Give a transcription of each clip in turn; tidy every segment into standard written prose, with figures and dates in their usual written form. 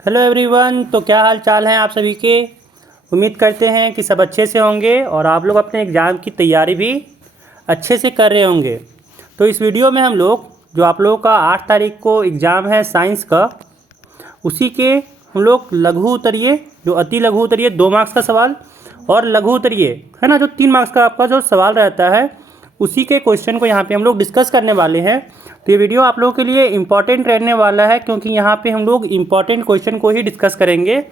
Hello everyone. तो क्या हाल चाल हैं आप सभी के। उम्मीद करते हैं कि सब अच्छे से होंगे और आप लोग अपने एग्ज़ाम की तैयारी भी अच्छे से कर रहे होंगे। तो इस वीडियो में हम लोग जो आप लोगों का 8 तारीख को एग्ज़ाम है साइंस का, उसी के हम लोग लघु उत्तरीय, जो अति लघु उत्तरीय 2 मार्क्स का सवाल और लघु उत्तरीय है ना, जो 3 मार्क्स का आपका जो सवाल रहता है, उसी के क्वेश्चन को यहाँ पे हम लोग डिस्कस करने वाले हैं। तो ये वीडियो आप लोगों के लिए इम्पॉर्टेंट रहने वाला है, क्योंकि यहाँ पे हम लोग इम्पॉर्टेंट क्वेश्चन को ही डिस्कस करेंगे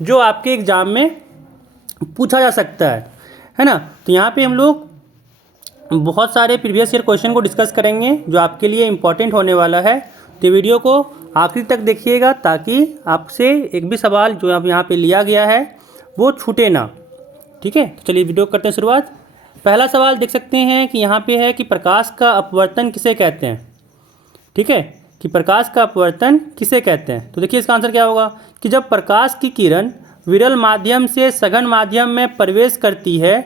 जो आपके एग्ज़ाम में पूछा जा सकता है ना। तो यहाँ पे हम लोग बहुत सारे प्रीवियस ईयर क्वेश्चन को डिस्कस करेंगे जो आपके लिए इम्पॉर्टेंट होने वाला है। तो वीडियो को आखिर तक देखिएगा ताकि आपसे एक भी सवाल जो आप यहाँ पे लिया गया है वो छूटे ना। ठीक है, तो चलिए वीडियो करते हैं शुरुआत। पहला सवाल देख सकते हैं कि यहाँ पे है कि प्रकाश का अपवर्तन किसे कहते हैं। ठीक है, कि प्रकाश का अपवर्तन किसे कहते हैं। तो देखिए इसका आंसर क्या होगा कि जब प्रकाश की किरण विरल माध्यम से सघन माध्यम में प्रवेश करती है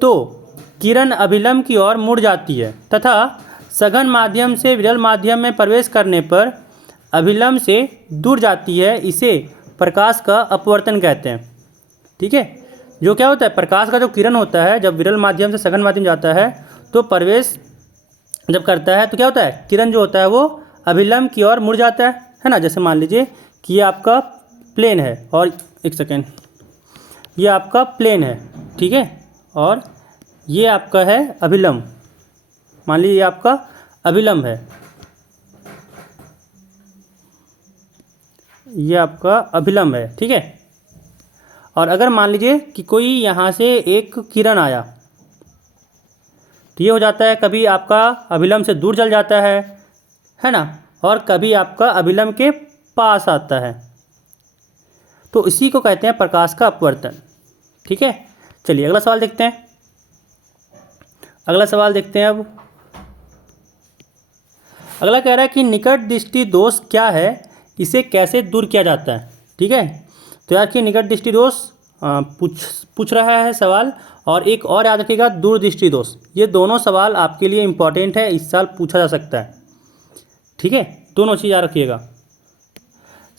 तो किरण अभिलंब की ओर मुड़ जाती है, तथा सघन माध्यम से विरल माध्यम में प्रवेश करने पर अभिलंब से दूर जाती है, इसे प्रकाश का अपवर्तन कहते हैं। ठीक है, जो क्या होता है, प्रकाश का जो किरण होता है जब विरल माध्यम से सघन माध्यम जाता है तो प्रवेश जब करता है तो क्या होता है, किरण जो होता है वो अभिलंब की ओर मुड़ जाता है ना। जैसे मान लीजिए कि ये आपका प्लेन है और एक सेकेंड, ये आपका प्लेन है, ठीक है, और ये आपका है अभिलंब। मान लीजिए ये आपका अभिलंब है, ये आपका अभिलंब है, ठीक है। और अगर मान लीजिए कि कोई यहाँ से एक किरण आया तो ये हो जाता है, कभी आपका अभिलंब से दूर चल जाता है ना, और कभी आपका अभिलंब के पास आता है। तो इसी को कहते हैं प्रकाश का अपवर्तन। ठीक है, चलिए अगला सवाल देखते हैं। अगला सवाल देखते हैं। अब अगला कह रहा है कि निकट दृष्टि दोष क्या है, इसे कैसे दूर किया जाता है। ठीक है, तो यार कि निकट दृष्टि दोष पूछ रहा है सवाल, और एक और याद रखिएगा दूरदृष्टि दोष। ये दोनों सवाल आपके लिए इम्पॉर्टेंट है, इस साल पूछा जा सकता है। ठीक है, दोनों चीज़ याद रखिएगा।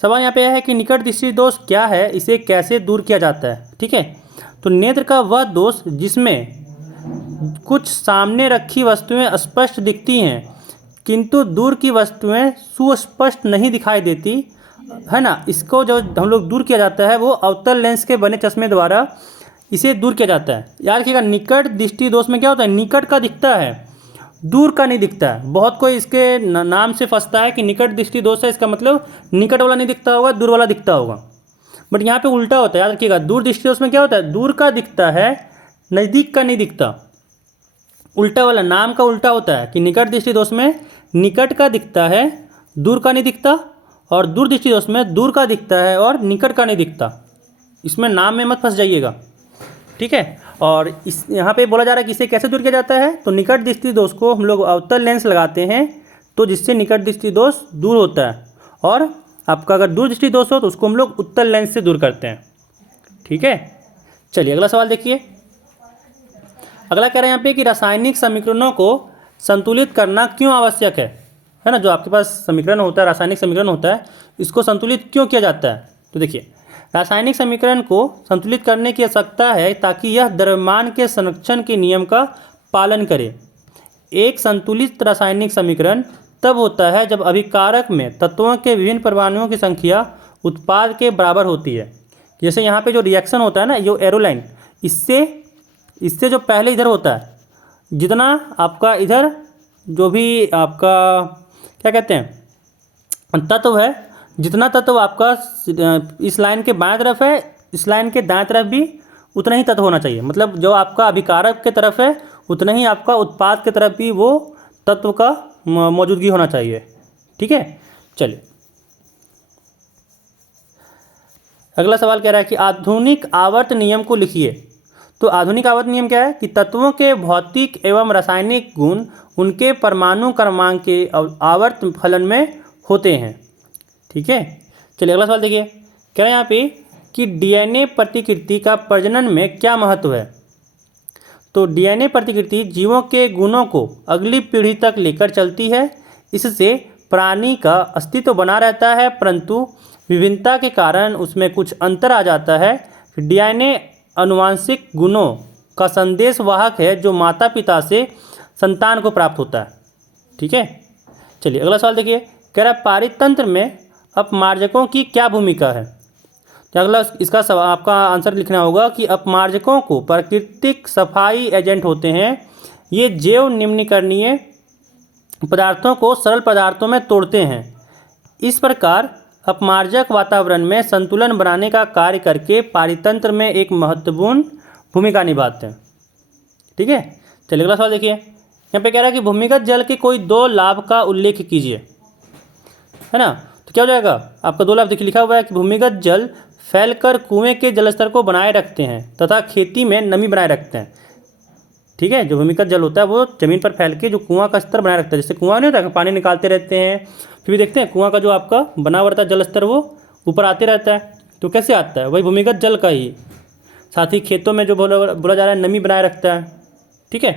सवाल यहाँ पे है कि निकट दृष्टि दोष क्या है, इसे कैसे दूर किया जाता है। ठीक है, तो नेत्र का वह दोष जिसमें कुछ सामने रखी वस्तुएं स्पष्ट दिखती हैं किंतु दूर की वस्तुएं सुस्पष्ट नहीं दिखाई देती, है ना, इसको जो हम लोग दूर किया जाता है वो अवतल लेंस के बने चश्मे द्वारा इसे दूर किया जाता है। याद रखिएगा, निकट दृष्टि दोष में क्या होता है, निकट का दिखता है, दूर का नहीं दिखता है। बहुत कोई इसके नाम से फंसता है कि निकट दृष्टि दोष है, इसका मतलब निकट वाला नहीं दिखता होगा, दूर वाला दिखता होगा। बट यहाँ पे उल्टा होता है, याद रखिएगा। दूर दृष्टि दोष में क्या होता है, दूर का दिखता है, नज़दीक का नहीं दिखता। उल्टा वाला, नाम का उल्टा होता है कि निकट दृष्टि दोष में निकट का दिखता है, दूर का नहीं दिखता, और दूर दृष्टि दोष में दूर का दिखता है और निकट का नहीं दिखता। इसमें नाम में मत फंस जाइएगा। ठीक है, और इस यहाँ पे बोला जा रहा है कि इसे कैसे दूर किया जाता है। तो निकट दृष्टि दोष को हम लोग अवतल लेंस लगाते हैं, तो जिससे निकट दृष्टि दोष दूर होता है, और आपका अगर दूर दृष्टि दोष हो तो उसको हम लोग उत्तल लेंस से दूर करते हैं। ठीक है, चलिए अगला सवाल देखिए। अगला कह रहे हैं यहाँ पे कि रासायनिक समीकरणों को संतुलित करना क्यों आवश्यक है ना। जो आपके पास समीकरण होता है, रासायनिक समीकरण होता है, इसको संतुलित क्यों किया जाता है। तो देखिए, रासायनिक समीकरण को संतुलित करने की आवश्यकता है ताकि यह द्रव्यमान के संरक्षण के नियम का पालन करे। एक संतुलित रासायनिक समीकरण तब होता है जब अभिकारक में तत्वों के विभिन्न परमाणुओं की संख्या उत्पाद के बराबर होती है। जैसे यहाँ पे जो रिएक्शन होता है ना, जो एरोलाइन, इससे जो पहले इधर होता है, जितना आपका इधर जो भी आपका क्या कहते हैं तत्व है, जितना तत्व आपका इस लाइन के बाएं तरफ है, इस लाइन के दाएं तरफ भी उतना ही तत्व होना चाहिए। मतलब जो आपका अभिकारक के तरफ है उतना ही आपका उत्पाद के तरफ भी वो तत्व का मौजूदगी होना चाहिए। ठीक है, चलिए अगला सवाल कह रहा है कि आधुनिक आवर्त नियम को लिखिए। तो आधुनिक आवर्त नियम क्या है कि तत्वों के भौतिक एवं रासायनिक गुण उनके परमाणु क्रमांक के आवर्त फलन में होते हैं। ठीक है, चलिए अगला सवाल देखिए। कह रहे हैं यहाँ पे कि डीएनए प्रतिकृति का प्रजनन में क्या महत्व है। तो डीएनए प्रतिकृति जीवों के गुणों को अगली पीढ़ी तक लेकर चलती है। इससे प्राणी का अस्तित्व बना रहता है, परंतु विभिन्नता के कारण उसमें कुछ अंतर आ जाता है। डीएनए आनुवांशिक गुणों का संदेश वाहक है जो माता पिता से संतान को प्राप्त होता है। ठीक है, चलिए अगला सवाल देखिए। कह रहा है पारितंत्र में अपमार्जकों की क्या भूमिका है। तो अगला इसका सवाल आपका आंसर लिखना होगा कि अपमार्जकों को प्राकृतिक सफाई एजेंट होते हैं। ये जैव निम्नीकरणीय पदार्थों को सरल पदार्थों में तोड़ते हैं। इस प्रकार अपमार्जक वातावरण में संतुलन बनाने का कार्य करके पारितंत्र में एक महत्वपूर्ण भूमिका निभाते हैं। ठीक है, चलिए अगला सवाल देखिए। यहाँ पे कह रहा है कि भूमिगत जल के कोई 2 लाभ का उल्लेख कीजिए, है ना। तो क्या हो जाएगा आपका 2 लाभ देखिए, लिखा हुआ है कि भूमिगत जल फैलकर कुएं के जलस्तर को बनाए रखते हैं तथा खेती में नमी बनाए रखते हैं। ठीक है, जो भूमिगत जल होता है वो ज़मीन पर फैल के जो कुआं का स्तर बनाए रखता है। जैसे कुआं नहीं होता है, पानी निकालते रहते हैं, फिर भी देखते हैं कुआं का जो आपका बना हुआ रहता है जल स्तर वो ऊपर आते रहता है। तो कैसे आता है, वही भूमिगत जल का ही। साथ ही खेतों में जो बोला जा रहा है नमी बनाए रखता है। ठीक है,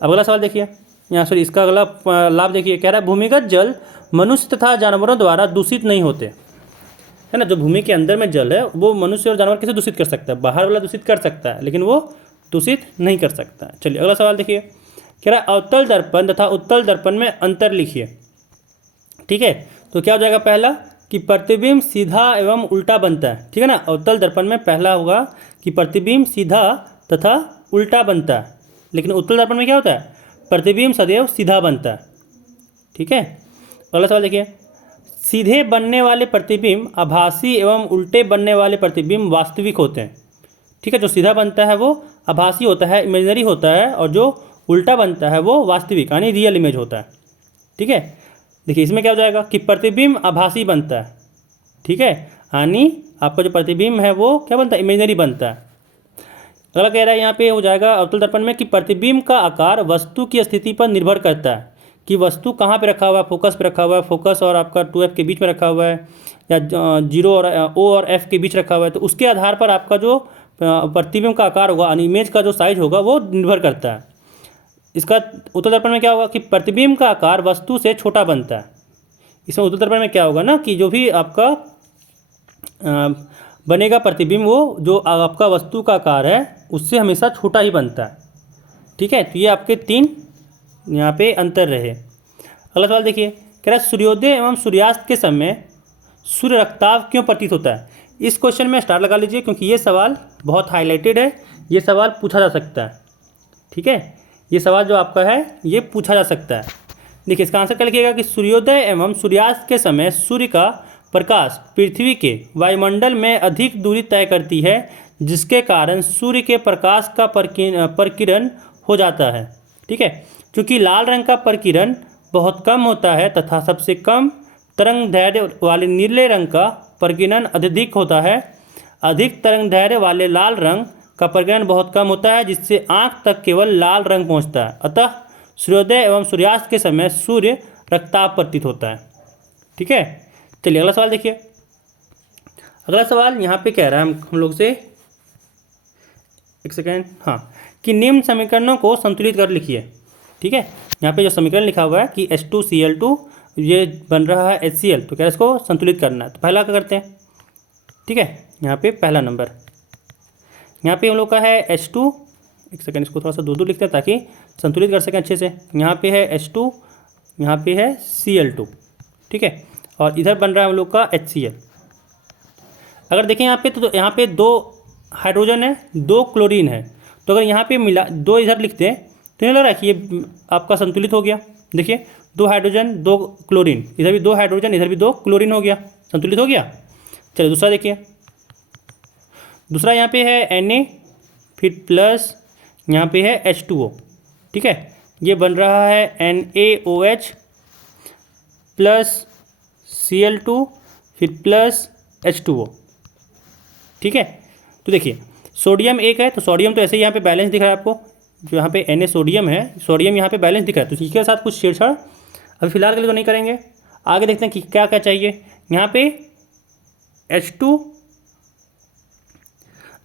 अब अगला सवाल देखिए। यहाँ सॉरी इसका अगला लाभ देखिए। कह रहा है भूमिगत जल मनुष्य तथा जानवरों द्वारा दूषित नहीं होते, है ना। जो भूमि के अंदर में जल है वो मनुष्य और जानवर कैसे दूषित कर सकता है, बाहर वाला दूषित कर सकता है लेकिन वो दूषित नहीं कर सकता। चलिए अगला सवाल देखिए। कह रहा है अवतल दर्पण तथा उत्तल दर्पण में अंतर लिखिए। ठीक है, तो क्या हो जाएगा, पहला कि प्रतिबिंब सीधा एवं उल्टा बनता है। ठीक है ना, अवतल दर्पण में पहला होगा कि प्रतिबिंब सीधा तथा उल्टा बनता है, लेकिन उत्तल दर्पण में क्या होता है, प्रतिबिंब सदैव सीधा बनता है। ठीक है, अगला सवाल देखिए। सीधे बनने वाले प्रतिबिंब आभासी एवं उल्टे बनने वाले प्रतिबिंब वास्तविक होते हैं। ठीक है, जो सीधा बनता है वो आभासी होता है, इमेजिनरी होता है, और जो उल्टा बनता है वो वास्तविक यानी रियल इमेज होता है। ठीक है, देखिए इसमें क्या हो जाएगा कि प्रतिबिंब आभासी बनता है। ठीक है, यानी आपका जो प्रतिबिंब है वो क्या बनता है, इमेजिनरी बनता है। अगला कह रहा है यहाँ पे हो जाएगा अवतल दर्पण में कि प्रतिबिंब का आकार वस्तु की स्थिति पर निर्भर करता है, कि वस्तु कहाँ पे रखा हुआ है, फोकस पे रखा हुआ है, फोकस और आपका 2F के बीच में रखा हुआ है, या 0 और O और F के बीच रखा हुआ है। तो उसके आधार पर आपका जो प्रतिबिंब का आकार होगा यानी इमेज का जो साइज होगा वो निर्भर करता है। इसका उत्तल दर्पण में क्या होगा कि प्रतिबिंब का आकार वस्तु से छोटा बनता है। इसमें उत्तल दर्पण में क्या होगा ना कि जो भी आपका बनेगा प्रतिबिंब वो जो आपका वस्तु का आकार है उससे हमेशा छोटा ही बनता है। ठीक है, तो ये आपके 3 यहाँ पे अंतर रहे। अगला सवाल देखिए। कह रहा है सूर्योदय एवं सूर्यास्त के समय सूर्य रक्ताभ क्यों प्रतीत होता है। इस क्वेश्चन में स्टार लगा लीजिए क्योंकि ये सवाल बहुत हाईलाइटेड है, ये सवाल पूछा जा सकता है। ठीक है, ये सवाल जो आपका है ये पूछा जा सकता है। देखिए इसका आंसर क्या लिखिएगा कि सूर्योदय एवं सूर्यास्त के समय सूर्य का प्रकाश पृथ्वी के वायुमंडल में अधिक दूरी तय करती है, जिसके कारण सूर्य के प्रकाश का प्रकिरण हो जाता है। ठीक है, क्योंकि लाल रंग का प्रकिरण बहुत कम होता है तथा सबसे कम तरंग दैर्घ्य वाले नीले रंग का प्रकिरण अत्यधिक होता है। अधिक तरंग दैर्घ्य वाले लाल रंग का प्रकिरण बहुत कम होता है, जिससे आँख तक केवल लाल रंग पहुँचता है। अतः सूर्योदय एवं सूर्यास्त के समय सूर्य रक्ताभ प्रतीत होता है। ठीक है, चलिए अगला सवाल देखिए। अगला सवाल यहाँ पे कह रहा है हम लोग से, एक सेकेंड, हाँ, कि निम्न समीकरणों को संतुलित कर लिखिए। ठीक है, यहाँ पे जो समीकरण लिखा हुआ है कि H2Cl2 ये बन रहा है HCl, तो क्या इसको संतुलित करना है। तो पहला क्या करते हैं। ठीक है, यहाँ पे पहला नंबर यहाँ पे हम लोग का है H2, एक सेकेंड इसको थोड़ा सा दूर लिखते हैं ताकि संतुलित कर सकें अच्छे से। यहाँ पे है H2, यहाँ पे है Cl2। ठीक है, और इधर बन रहा है हम लोग का HCl। अगर देखें यहाँ पे तो यहाँ पे 2 हाइड्रोजन है, 2 क्लोरीन है, तो अगर यहाँ पे मिला 2 इधर लिखते हैं तो नहीं लग रहा है कि ये आपका संतुलित हो गया। देखिए 2 हाइड्रोजन 2 क्लोरीन, इधर भी 2 हाइड्रोजन इधर भी 2 क्लोरीन हो गया, संतुलित हो गया। चलिए दूसरा देखिए। दूसरा यहाँ पे है Na, फिर प्लस यहाँ पे है H2O। ठीक है, ये बन रहा है NaOH प्लस Cl2 फिर प्लस H2O। ठीक है, तो देखिए सोडियम एक है तो सोडियम तो ऐसे ही यहाँ पे बैलेंस दिख रहा है आपको, जो यहाँ पे Na सोडियम है, सोडियम यहाँ पे बैलेंस दिख रहा है, तो इसके साथ कुछ छेड़छाड़ अभी फिलहाल के लिए तो नहीं करेंगे। आगे देखते हैं कि क्या क्या चाहिए। यहाँ पे H2,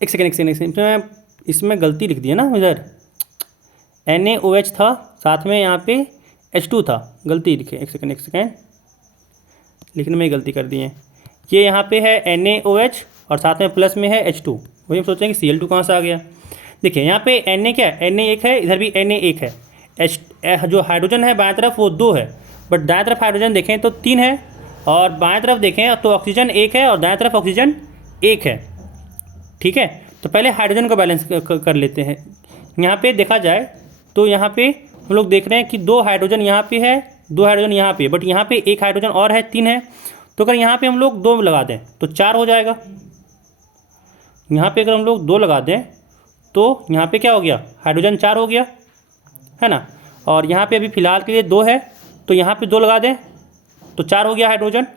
एक सेकेंड इसमें गलती लिख दी है ना, इधर NaOH था, साथ में यहाँ पे H2 था, गलती लिखे, एक सेकेंड लिखने में गलती कर दी है। ये यहाँ पे है NaOH और साथ में प्लस में है H2। वही हम सोच रहे हैं कि Cl2 कहाँ से आ गया। देखिए यहाँ पे Na क्या है, Na एक है, इधर भी Na एक है। जो हाइड्रोजन है बाएं तरफ वो 2 है, बट दाएं तरफ हाइड्रोजन देखें तो 3 है, और बाएं तरफ देखें तो ऑक्सीजन 1 है और दाएं तरफ ऑक्सीजन 1 है। ठीक है, तो पहले हाइड्रोजन को बैलेंस कर लेते हैं। यहाँ पे देखा जाए तो यहाँ पे हम लोग देख रहे हैं कि 2 हाइड्रोजन यहाँ पे है, 2 हाइड्रोजन यहाँ पे, बट यहाँ पे 1 हाइड्रोजन और है, 3 है। तो अगर यहाँ पे हम लोग 2 लगा दें तो 4 हो जाएगा। यहाँ पे अगर हम लोग 2 लगा दें तो यहाँ पे क्या हो गया, हाइड्रोजन 4 हो गया, है ना। और यहाँ पे अभी फ़िलहाल के लिए 2 है, तो यहाँ पे 2 लगा दें तो 4 हो गया हाइड्रोजन।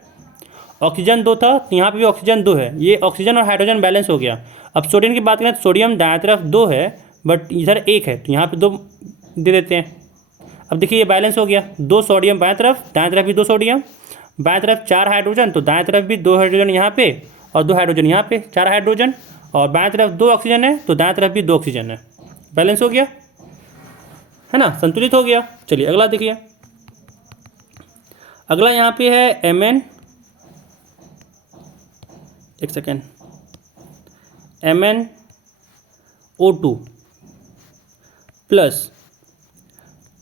ऑक्सीजन 2 था तो यहाँ पे भी ऑक्सीजन 2 है, ये ऑक्सीजन और हाइड्रोजन बैलेंस हो गया। अब सोडियम की बात करें तो सोडियम दाएं तरफ 2 है बट इधर 1 है, तो यहाँ पे 2 दे देते हैं। अब देखिए ये बैलेंस हो गया, 2 सोडियम बाएं तरफ भी 2 सोडियम, बाएं तरफ 4 हाइड्रोजन, तो दाएं तरफ भी 2 हाइड्रोजन यहाँ पे और 2 हाइड्रोजन यहाँ पे, 4 हाइड्रोजन, और बाएं तरफ 2 ऑक्सीजन है तो दाएं तरफ भी 2 ऑक्सीजन है। बैलेंस हो गया, है ना, संतुलित हो गया। चलिए अगला देखिए। अगला यहाँ पे है Mn, एक सेकेंड, MnO2 प्लस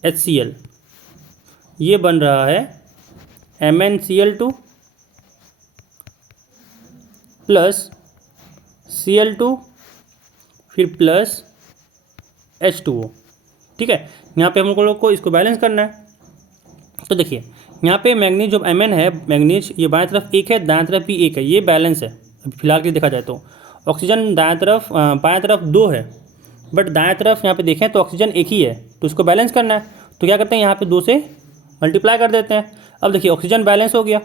HCl, ये बन रहा है MnCl2 प्लस Cl2 फिर प्लस H2O। ठीक है, यहाँ पे हम लोग को इसको बैलेंस करना है। तो देखिए यहाँ पे मैग्नीज जो Mn है, मैग्नीज ये बाएं तरफ 1 है, दाएं तरफ भी 1 है, ये बैलेंस है फिलहाल के लिए देखा जाए तो। ऑक्सीजन बाएं तरफ 2 है, बट दाएं तरफ यहाँ पे देखें तो ऑक्सीजन 1 ही है, तो इसको बैलेंस करना है। तो क्या करते हैं, यहाँ पे 2 से मल्टीप्लाई कर देते हैं। अब देखिए ऑक्सीजन बैलेंस हो गया,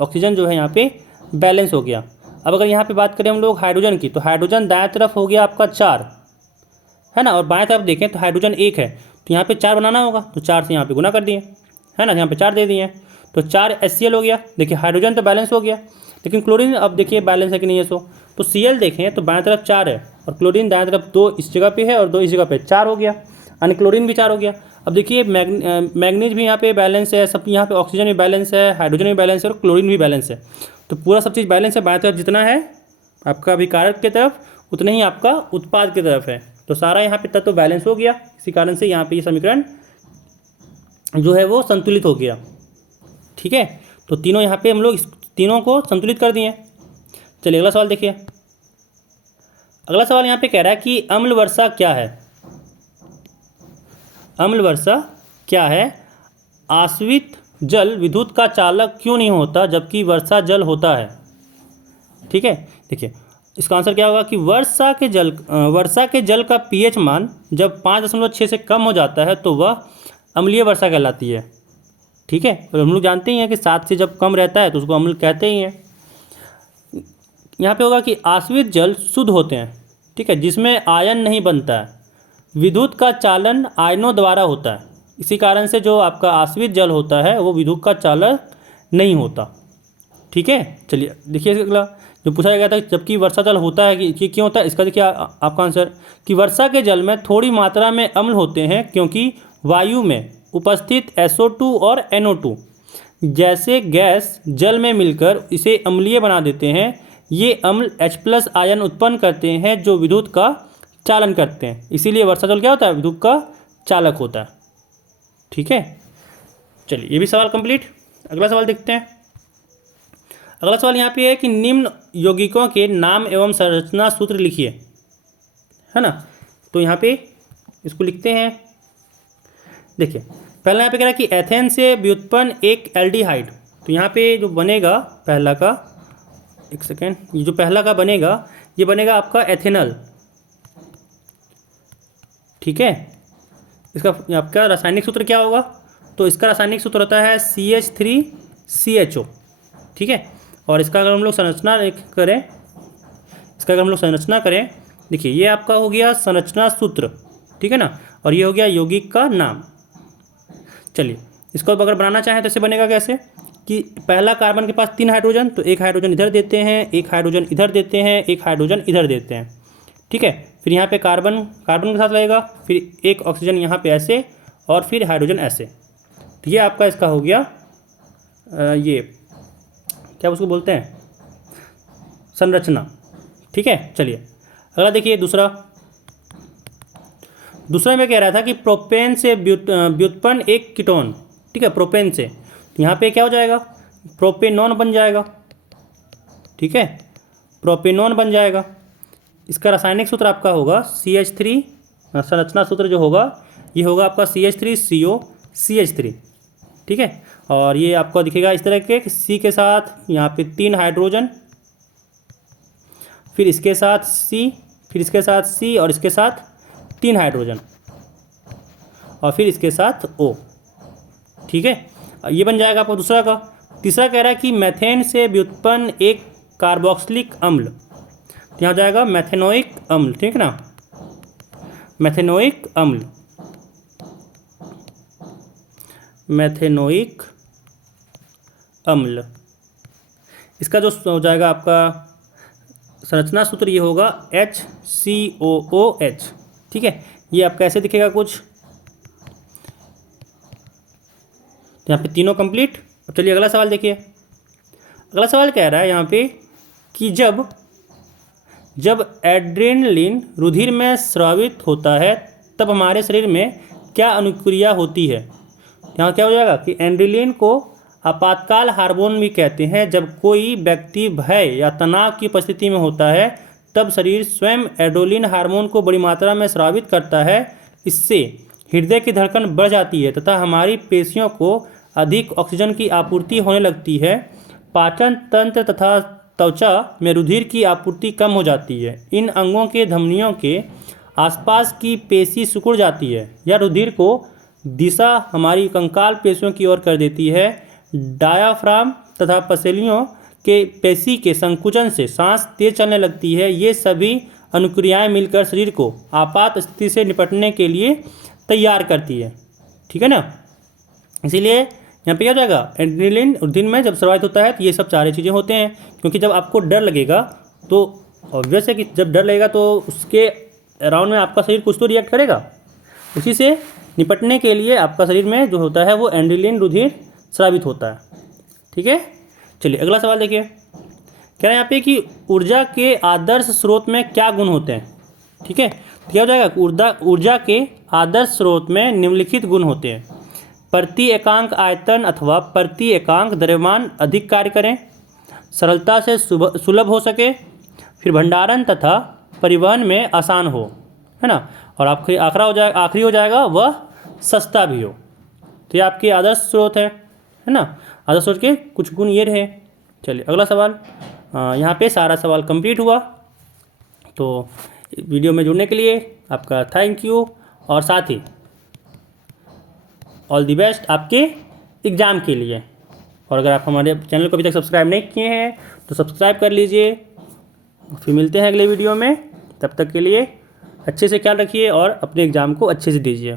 ऑक्सीजन जो है यहाँ पे बैलेंस हो गया। अब अगर यहाँ पे बात करें हम लोग हाइड्रोजन की, तो हाइड्रोजन दाएं तरफ हो गया आपका 4, है ना, और बाएं तरफ देखें तो हाइड्रोजन 1 है, तो यहाँ पे 4 बनाना होगा, तो 4 से यहाँ पे गुना कर दिए, है ना, यहाँ पे 4 दे दिए, तो 4 HCl हो गया। देखिए हाइड्रोजन तो बैलेंस हो गया, लेकिन क्लोरीन अब देखिए बैलेंस है कि नहीं है। तो Cl देखें तो बाएं तरफ 4 है और क्लोरीन दाएं तरफ 2 इस जगह पे है और 2 इस जगह पे, 4 हो गया, यानी क्लोरीन भी 4 हो गया। अब देखिए मैग्नीज भी यहाँ पे बैलेंस है, सब यहाँ पे ऑक्सीजन भी बैलेंस है, हाइड्रोजन भी बैलेंस है और क्लोरीन भी बैलेंस है। तो पूरा सब चीज़ बैलेंस है, बाएं तरफ जितना है आपका अभिकारक की तरफ उतना ही आपका उत्पाद की तरफ है। तो सारा यहाँ पे तत्व बैलेंस हो गया, इसी कारण से यहाँ पे ये समीकरण जो है वो संतुलित हो गया। ठीक है, तो तीनों यहाँ पे हम लोग इस तीनों को संतुलित कर दिए। चलिए अगला सवाल देखिए। अगला सवाल यहाँ पे कह रहा है कि अम्ल वर्षा क्या है। अम्ल वर्षा क्या है, आश्रित जल विद्युत का चालक क्यों नहीं होता जबकि वर्षा जल होता है। ठीक है, देखिए इसका आंसर क्या होगा कि वर्षा के जल का pH मान जब 5.6 से कम हो जाता है तो वह अम्लीय वर्षा कहलाती है। ठीक है, और हम लोग जानते ही हैं कि 7 से जब कम रहता है तो उसको अम्ल कहते ही हैं। यहाँ पे होगा कि आश्रित जल शुद्ध होते हैं, ठीक है, जिसमें आयन नहीं बनता है, विद्युत का चालन आयनों द्वारा होता है। इसी कारण से जो आपका आश्रित जल होता है वो विद्युत का चालक नहीं होता। ठीक है, चलिए देखिए अगला जो पूछा गया था, जबकि वर्षा जल होता है कि क्यों होता है, इसका देखिए आपका आंसर कि वर्षा के जल में थोड़ी मात्रा में अम्ल होते हैं क्योंकि वायु में उपस्थित SO2 और NO2 जैसे गैस जल में मिलकर इसे अम्लीय बना देते हैं। ये अम्ल H+ आयन उत्पन्न करते हैं जो विद्युत का चालन करते हैं, इसीलिए वर्षा जल क्या होता है, विद्युत का चालक होता है। ठीक है, चलिए ये भी सवाल कंप्लीट। अगला सवाल देखते हैं। अगला सवाल यहाँ पे है कि निम्न यौगिकों के नाम एवं संरचना सूत्र लिखिए, है ना। तो यहाँ पे इसको लिखते हैं। देखिए पहला यहाँ पे कह रहा है कि एथेन से व्युत्पन्न एक एल्डिहाइड, तो यहाँ पे जो बनेगा पहला का, एक सेकेंड, ये जो पहला का बनेगा ये बनेगा आपका एथेनल। ठीक है, इसका आपका रासायनिक सूत्र क्या होगा, तो इसका रासायनिक सूत्र होता है CH3CHO। ठीक है, और इसका अगर हम लोग संरचना करें, देखिए ये आपका हो गया संरचना सूत्र, ठीक है ना, और ये हो गया यौगिक का नाम। चलिए इसको अगर बनाना चाहें तो ऐसे बनेगा कैसे कि पहला कार्बन के पास 3 हाइड्रोजन, तो एक हाइड्रोजन इधर देते हैं, एक हाइड्रोजन इधर देते हैं, एक हाइड्रोजन इधर देते हैं। ठीक है, फिर यहाँ पे कार्बन के साथ लगेगा, फिर एक ऑक्सीजन यहाँ पे ऐसे और फिर हाइड्रोजन ऐसे। तो ये आपका इसका हो गया ये क्या उसको बोलते हैं, संरचना। ठीक है, चलिए अगला देखिए दूसरा में कह रहा था कि प्रोपेन से व्युत्पन्न एक कीटोन। ठीक है, प्रोपेन से यहाँ पे क्या हो जाएगा, प्रोपेनॉन बन जाएगा। ठीक है, प्रोपेनॉन बन जाएगा। इसका रासायनिक सूत्र आपका होगा CH3, संरचना सूत्र जो होगा ये होगा आपका CH3CO CH3। ठीक है, और ये आपको दिखेगा इस तरह के C के साथ यहाँ पे 3 हाइड्रोजन, फिर इसके साथ C, फिर इसके साथ C और इसके साथ 3 हाइड्रोजन, और फिर इसके साथ O। ठीक है, ये बन जाएगा आपका दूसरा का। तीसरा कह रहा है कि मैथेन से व्युत्पन्न एक कार्बोक्सिलिक अम्ल, तो यहाँ जाएगा मैथेनोइक अम्ल। ठीक है ना, मैथेनोइक अम्ल, मैथेनोइक अम्ल। इसका जो हो जाएगा आपका संरचना सूत्र ये होगा HCOOH। ठीक है, ये आपका ऐसे दिखेगा कुछ, यहाँ पे तीनों कंप्लीट। अब चलिए अगला सवाल देखिए। अगला सवाल कह रहा है यहाँ पे कि जब एड्रेनलिन रुधिर में स्रावित होता है तब हमारे शरीर में क्या अनुक्रिया होती है। यहाँ क्या हो जाएगा कि एड्रेनलिन को आपातकाल हार्मोन भी कहते हैं। जब कोई व्यक्ति भय या तनाव की परिस्थिति में होता है तब शरीर स्वयं एड्रेनलिन हार्मोन को बड़ी मात्रा में स्रावित करता है। इससे हृदय की धड़कन बढ़ जाती है तथा हमारी पेशियों को अधिक ऑक्सीजन की आपूर्ति होने लगती है। पाचन तंत्र तथा त्वचा में रुधिर की आपूर्ति कम हो जाती है। इन अंगों के धमनियों के आसपास की पेशी सिकुड़ जाती है या रुधिर को दिशा हमारी कंकाल पेशियों की ओर कर देती है। डायाफ्राम तथा पसलियों के पेशी के संकुचन से सांस तेज चलने लगती है। ये सभी अनुक्रियाएं मिलकर शरीर को आपात स्थिति से निपटने के लिए तैयार करती है। ठीक है ना, इसीलिए यहाँ पे क्या हो जाएगा, एड्रेनलिन रुधिर में जब स्रावित होता है तो ये सब सारी चीज़ें होते हैं। क्योंकि जब आपको डर लगेगा तो ऑब्वियस है कि जब डर लगेगा तो उसके अराउंड में आपका शरीर कुछ तो रिएक्ट करेगा। उसी से निपटने के लिए आपका शरीर में जो होता है वो एड्रेनलिन रुधिर स्रावित होता है। ठीक है, चलिए अगला सवाल देखिए। कह रहे हैं यहाँ पे कि ऊर्जा के आदर्श स्रोत में क्या गुण होते हैं। ठीक है, तो क्या हो जाएगा, ऊर्जा के आदर्श स्रोत में निम्नलिखित गुण होते हैं। प्रति एकांक आयतन अथवा प्रति एकांक द्रव्यमान अधिक कार्य करें, सरलता से सुलभ हो सके, फिर भंडारण तथा परिवहन में आसान हो, है ना, और आखिरी हो जाएगा वह सस्ता भी हो। तो ये आपके आदर्श स्रोत है ना। आदर्श स्रोत के कुछ गुण ये रहे। चलिए अगला सवाल। यहाँ पे सारा सवाल कंप्लीट हुआ। तो वीडियो में जुड़ने के लिए आपका थैंक यू, और साथ ही ऑल दी बेस्ट आपके एग्ज़ाम के लिए। और अगर आप हमारे चैनल को अभी तक सब्सक्राइब नहीं किए हैं तो सब्सक्राइब कर लीजिए। फिर मिलते हैं अगले वीडियो में, तब तक के लिए अच्छे से ख्याल रखिए और अपने एग्ज़ाम को अच्छे से दीजिए।